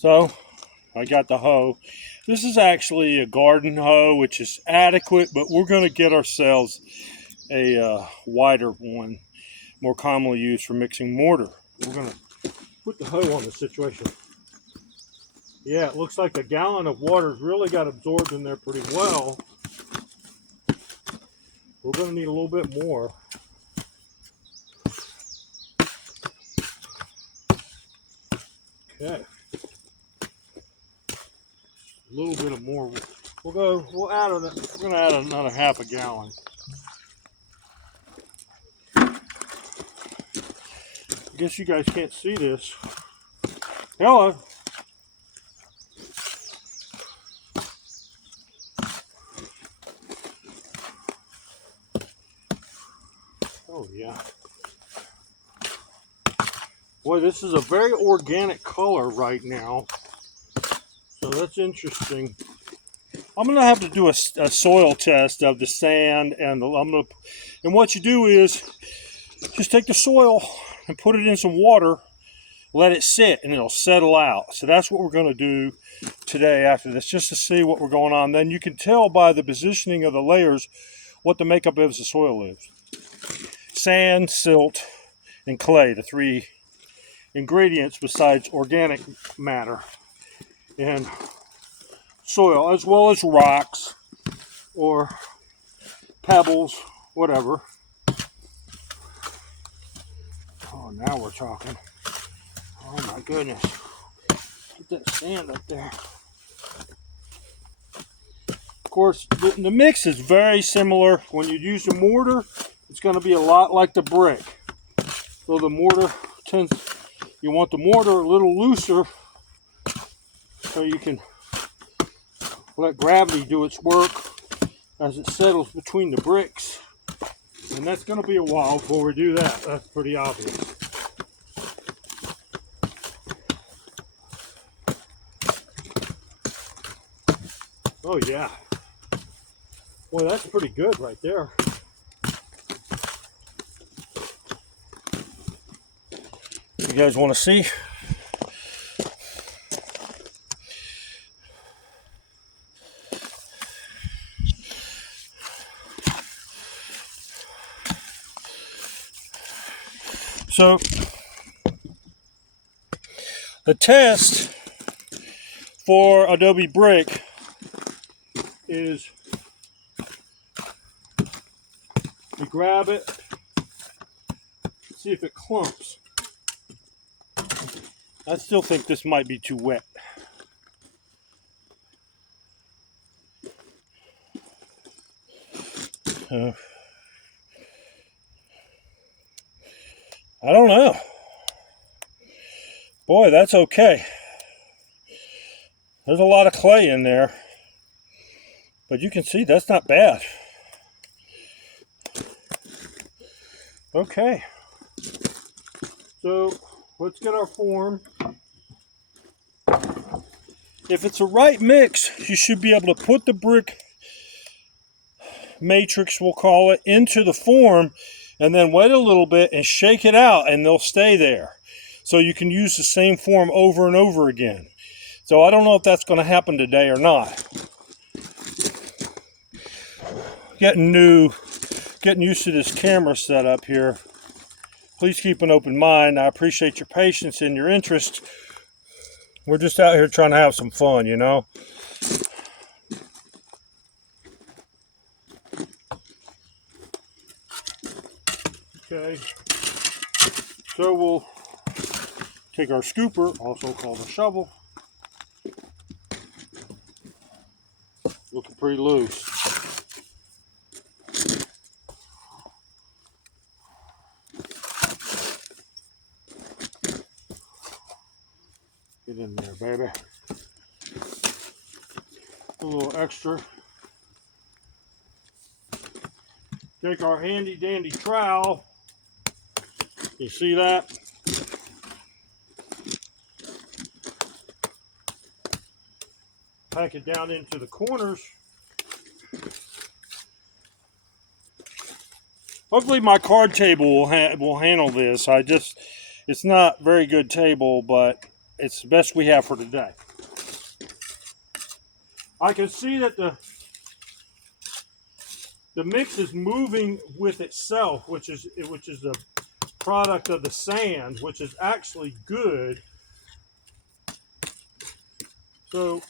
So I got the hoe. This is actually a garden hoe, which is adequate, but we're going to get ourselves a wider one, more commonly used for mixing mortar. We're going to put the hoe on the situation. Yeah, it looks like a gallon of water's really got absorbed in there pretty well. We're going to need a little bit more. Okay. A little bit of more. We're going to add another half a gallon. I guess you guys can't see this. Hello. Oh yeah. Boy, this is a very organic color right now. So that's interesting. I'm gonna have to do a soil test of the sand and and what you do is just take the soil and put it in some water, let it sit, and it'll settle out. So that's what we're gonna do today after this, just to see what we're going on. Then you can tell by the positioning of the layers what the makeup of the soil is. Sand, silt, and clay, the three ingredients besides organic matter and soil, as well as rocks or pebbles, whatever. Oh, now we're talking. Oh my goodness. Get that sand up there. Of course, the mix is very similar. When you use the mortar, it's going to be a lot like the brick. So the mortar you want the mortar a little looser so you can let gravity do its work as it settles between the bricks. And that's going to be a while before we do that. That's pretty obvious. Oh yeah. Well, that's pretty good right there. You guys want to see? So the test for Adobe Brick is you grab it, see if it clumps. I still think this might be too wet. I don't know. Boy, that's okay. There's a lot of clay in there, but you can see that's not bad. Okay, so let's get our form. If it's the right mix, you should be able to put the brick matrix, we'll call it, into the form and then wait a little bit and shake it out and they'll stay there. So you can use the same form over and over again. So I don't know if that's going to happen today or not. Getting used to this camera setup here. Please keep an open mind. I appreciate your patience and your interest. We're just out here trying to have some fun, you know. Okay. So we'll take our scooper, also called a shovel. Looking pretty loose. Get in there, baby. A little extra. Take our handy dandy trowel. You see that? Pack it down into the corners. Hopefully my card table will handle this. It's not a very good table, but it's the best we have for today. I can see that the mix is moving with itself, which is the product of the sand, which is actually good. So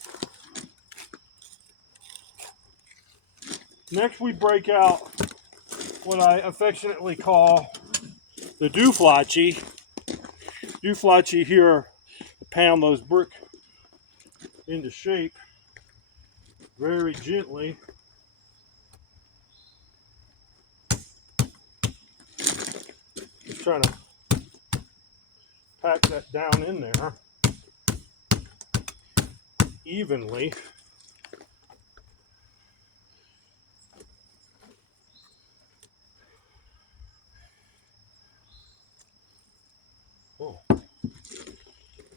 next we break out what I affectionately call the dooflachi. Dooflachi here pound those bricks into shape very gently. Just trying to pack that down in there evenly. Oh.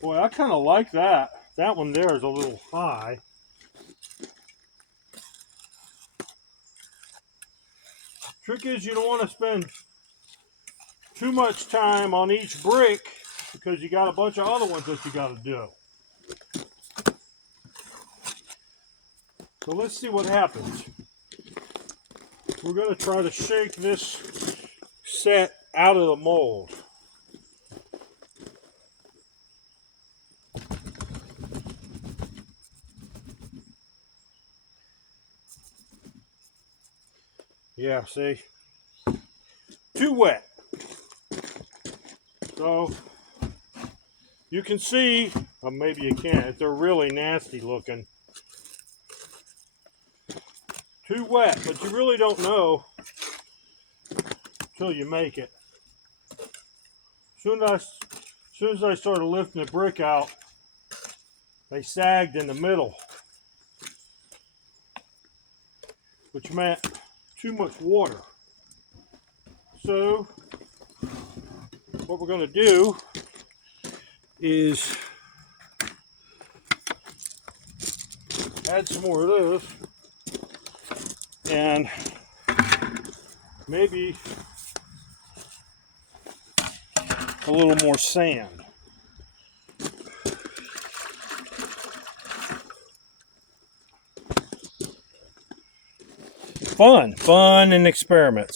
Boy, I kind of like that. That one there is a little high. Trick is you don't want to spend too much time on each brick because you got a bunch of other ones that you got to do. So let's see what happens. We're going to try to shake this set out of the mold. Yeah, see? Too wet. So you can see, or maybe you can't, they're really nasty looking. Too wet, but you really don't know until you make it. As soon as I started lifting the brick out, they sagged in the middle, which meant too much water. So what we're going to do is add some more of this and maybe a little more sand. Fun and experiments.